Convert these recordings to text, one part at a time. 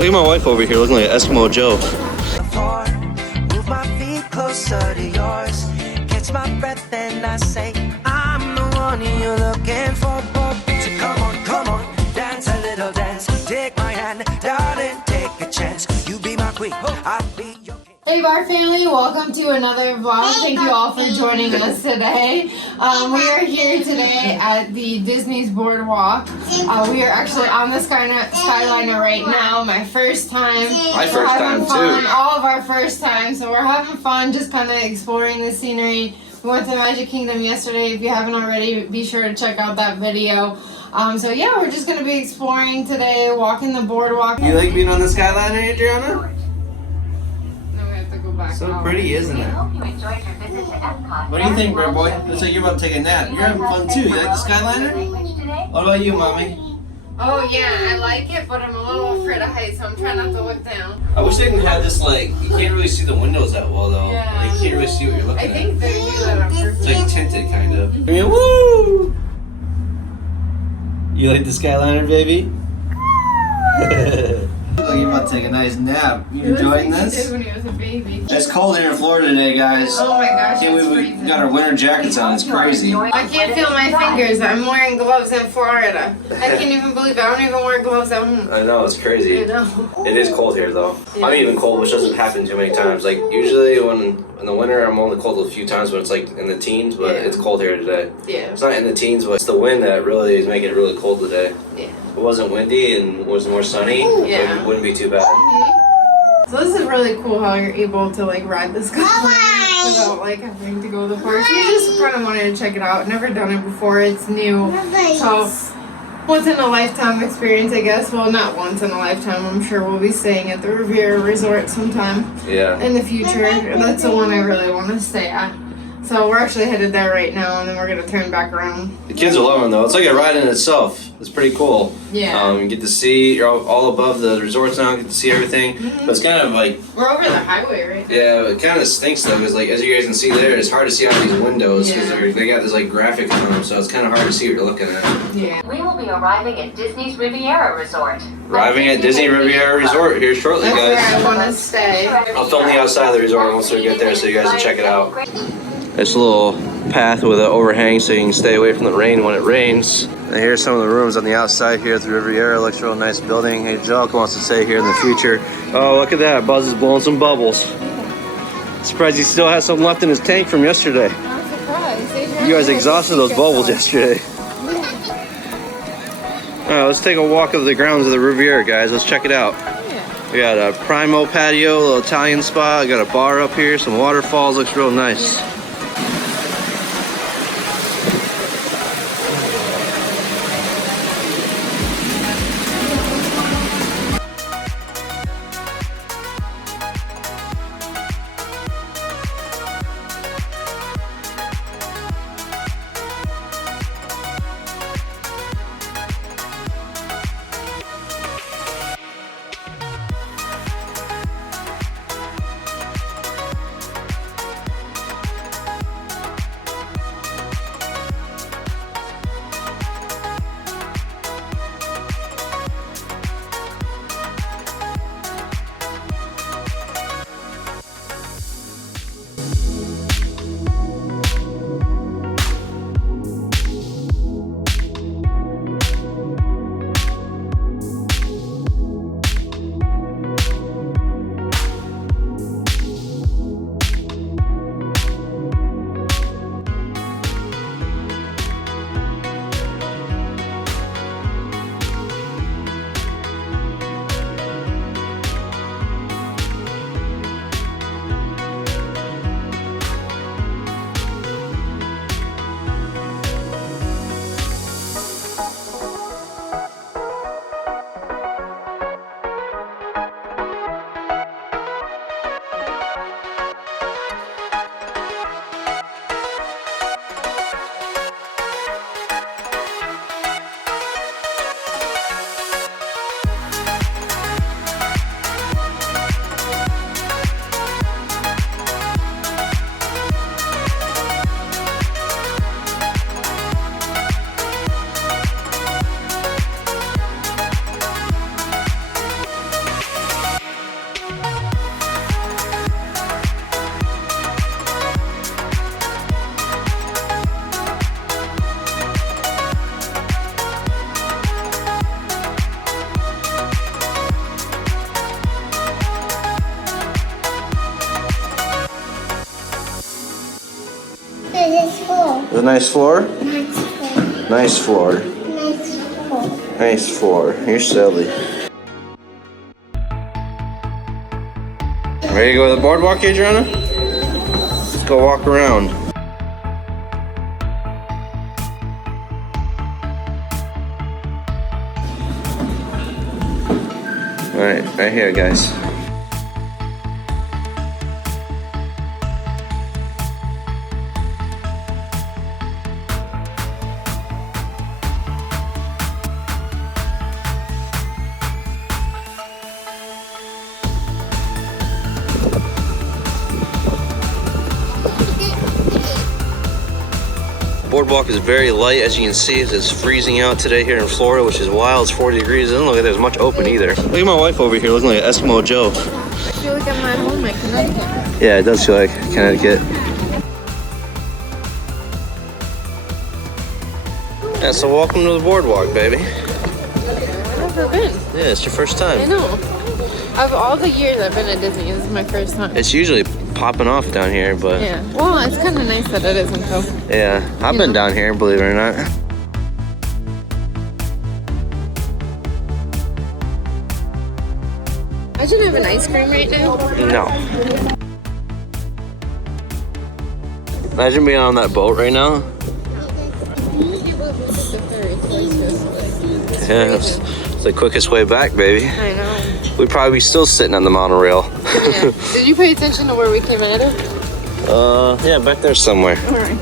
Look at my wife over here looking like Eskimo Joe. Move my feet closer to yours. Catch my breath and I say, I'm the one you're looking for. So come on, dance a little dance. Take my hand, darling, take a chance. You be my queen, I'll be your king. Hey BAAR family, welcome to another vlog. Thank you all for joining us today. We are here today at the Disney's Boardwalk. We are actually on the Skyliner right now. My first time. My first time too. All of our first time. So we're having fun, just kind of exploring the scenery. We went to Magic Kingdom yesterday. If you haven't already, be sure to check out that video. So yeah, we're just going to be exploring today, walking the boardwalk. You like being on the Skyliner, Adrianna? So out. Pretty, isn't it? What do you think, Bear Boy? Looks like you're about to take a nap. You're having fun too. You like the Skyliner? What about you, Mommy? Oh yeah, I like it, but I'm a little afraid of heights, so I'm trying not to look down. I wish they had this, like, you can't really see the windows that well though. Yeah. Like, you can't really see what you're looking I think they do that on purpose. It's like tinted, kind of. I mean, woo! You like the Skyliner, baby? Look, you're about to take a nice nap. You enjoying this? He did when he was a baby. It's cold here in Florida today, guys. Oh my gosh, Can't it's we freezing. got our winter jackets on. It's crazy. I can't feel my fingers. I'm wearing gloves in Florida. I can't even believe it. I don't even wear gloves at home. I know, it's crazy. I know. It is cold here, though. Yeah. I'm even cold, which doesn't happen too many times. Like, usually when in the winter, I'm only cold a few times when it's like in the teens, but Yeah. it's cold here today. Yeah. It's not in the teens, but it's the wind that really is making it really cold today. Yeah. If it wasn't windy and was more sunny, Yeah. it wouldn't be too bad. So this is really cool how you're able to like ride this Skyliner without like having to go to the park. We just kind of wanted to check it out. Never done it before. It's new. So once in a lifetime experience, I guess. Well, not once in a lifetime. I'm sure we'll be staying at the Rivera Resort sometime in the future. That's the one I really want to stay at. So we're actually headed there right now, and then we're gonna turn back around. The kids are loving it though. It's like a ride in itself. It's pretty cool. Yeah. You get to see, you're all above the resorts now, you get to see everything. But it's kind of like... We're over the highway right now. Yeah, it kind of stinks though, because like, as you guys can see there, it's hard to see out of these windows, because they got this like graphic on them, so it's kind of hard to see what you're looking at. Yeah. We will be arriving at Disney's Riviera Resort. Arriving at Disney Riviera Resort here shortly, That's guys. where I want to stay. I'll film the outside of the resort once we get there, so you guys can check it out. There's a little path with an overhang so you can stay away from the rain when it rains. And here's some of the rooms on the outside here at the Riviera. Looks a real nice building. Angelica wants to stay here in the future. Oh, look at that. Buzz is blowing some bubbles. Surprised he still has some left in his tank from yesterday. I'm surprised. You guys exhausted those bubbles yesterday. Alright, let's take a walk of the grounds of the Riviera, guys. Let's check it out. We got a Primo patio, a little Italian spot. Got a bar up here, some waterfalls. Looks real nice. Is it a nice floor? Nice floor. Nice floor. You're silly. Ready to go to the boardwalk, Adrianna? Let's go walk around. Alright, right here, guys. Boardwalk is very light, as you can see. It's freezing out today here in Florida, which is wild. It's 40 degrees. It doesn't look like there's much open either. Look at my wife over here looking like Eskimo Joe. I feel like I'm at home in Connecticut. Yeah, it does feel like Connecticut. Yeah, so welcome to the boardwalk, baby. I've never been. Yeah, it's your first time. I know. Of all the years I've been at Disney, this is my first time. It's usually popping off down here, but Yeah. Well, it's kind of nice that it isn't though. yeah, I've been down here, believe it or not. Imagine having ice cream right now. No. Imagine being on that boat right now. Yeah, it's the quickest way back, baby. I know. We'd probably be still sitting on the monorail. Yeah. Did you pay attention to where we came out of? Yeah, back there somewhere. All right.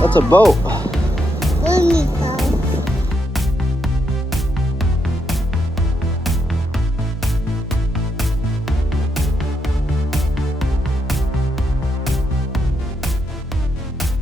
That's a boat.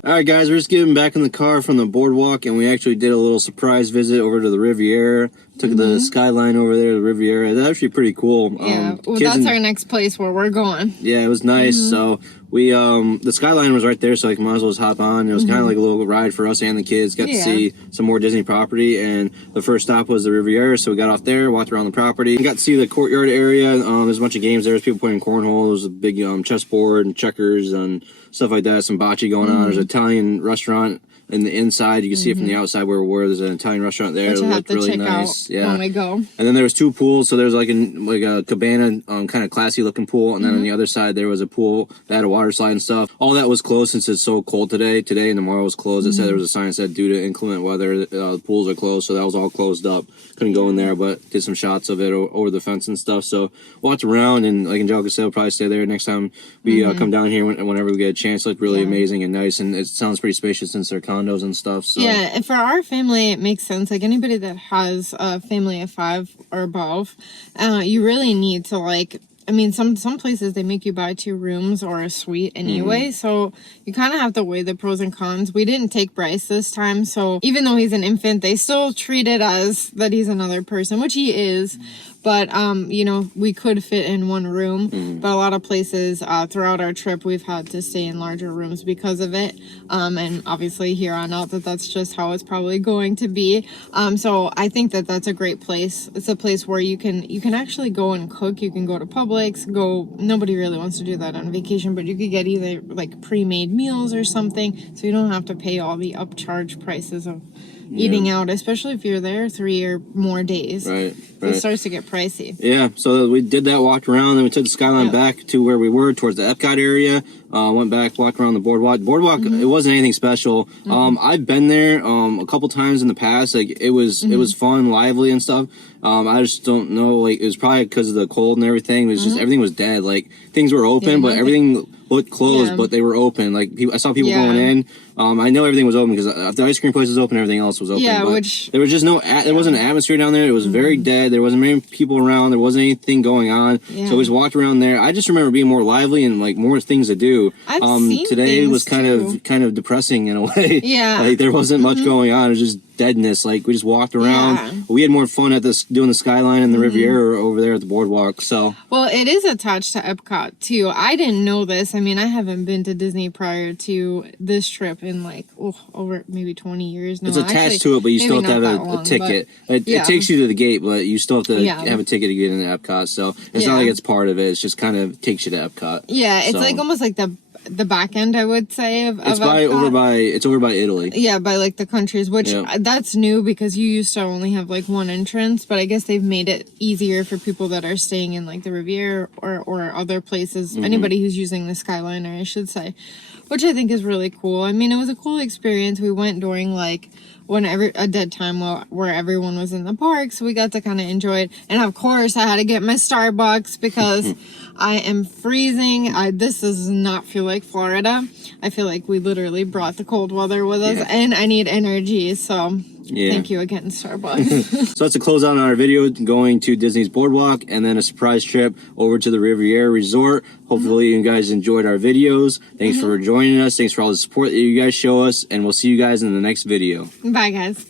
All right, guys, we're just getting back in the car from the boardwalk, and we actually did a little surprise visit over to the Riviera. Took the Skyliner over there to the Riviera. That's actually pretty cool. Yeah, well, that's our next place where we're going. Yeah, it was nice. So we, the Skyliner was right there, so like might as well just hop on. It was kind of like a little ride for us and the kids. Got to see some more Disney property, and the first stop was the Riviera, so we got off there, walked around the property. We got to see the courtyard area. There's a bunch of games there. There's people playing cornhole. There was a big chessboard and checkers and stuff like that. Some bocce going on. There's an Italian restaurant in the inside. You can see it from the outside where we were. There's an Italian restaurant there. Which It I have looked to really check nice. out when we go. And then there was two pools. So there's like a cabana, kind of classy looking pool. And then on the other side there was a pool that had a water slide and stuff. All that was closed since it's so cold today. Today and tomorrow was closed. It said there was a sign that said due to inclement weather, the pools are closed. So that was all closed up. Couldn't go in there, but did some shots of it over the fence and stuff. So walked around, and like Angelica said, we'll probably stay there next time we come down here whenever we get a chance. It looked really amazing and nice, and it sounds pretty spacious since they're condos and stuff. So yeah, and for our family, it makes sense. Like anybody that has a family of 5 or above, you really need to like. I mean, some places they make you buy 2 rooms or a suite anyway, so you kind of have to weigh the pros and cons. We didn't take Bryce this time, so even though he's an infant, they still treat it as that he's another person, which he is. But, you know, we could fit in 1 room, but a lot of places throughout our trip, we've had to stay in larger rooms because of it. And obviously here on out that's just how it's probably going to be. So I think that's a great place. It's a place where you can actually go and cook. You can go to Publix, nobody really wants to do that on vacation, but you could get either like pre-made meals or something. So you don't have to pay all the upcharge prices of eating out, especially if you're there 3 or more days. Right. So it starts to get pricey. Yeah, so we did that, walked around, then we took the Skyline back to where we were, towards the Epcot area. Went back, walked around the boardwalk. It wasn't anything special. I've been there a couple times in the past. Like it was fun, lively and stuff. I just don't know. Like it was probably because of the cold and everything. It was just everything was dead. Like things were open, but everything looked closed, Yeah. but they were open. Like I saw people going in. I know everything was open because the ice cream place was open, everything else was open. Yeah, but which there was just there wasn't an atmosphere down there. It was very dead. There wasn't many people around. There wasn't anything going on. Yeah. So we just walked around there. I just remember being more lively and like more things to do. I've seen today things was kind of depressing in a way. Yeah. Like there wasn't much going on. It was just deadness. Like we just walked around. Yeah. We had more fun at doing the Skyliner and the Riviera over there at the boardwalk. So well, it is attached to Epcot too. I didn't know this. I mean, I haven't been to Disney prior to this trip in like over maybe 20 years now. it's attached to it, but you still have to have a ticket. It yeah. takes you to the gate, but you still have to Yeah. have a ticket to get into Epcot. So it's Yeah. not like it's part of it. It's just kind of takes you to Epcot. Yeah, it's So, like almost like the back end, I would say, of it's Epcot. over by Italy. Yeah, by like the countries, which Yeah. that's new because you used to only have like one entrance, but I guess they've made it easier for people that are staying in like the Riviera or other places. Anybody who's using the Skyliner, I should say, which I think is really cool. I mean, it was a cool experience. We went during like a dead time where everyone was in the park, so we got to kind of enjoy it. And of course, I had to get my Starbucks because I am freezing. This does not feel like Florida. I feel like we literally brought the cold weather with us, and I need energy. So thank you again, Starbucks. So that's a close out on our video going to Disney's Boardwalk and then a surprise trip over to the Riviera Resort. Hopefully you guys enjoyed our videos. Thanks for joining us. Thanks for all the support that you guys show us, and we'll see you guys in the next video. Bye, guys.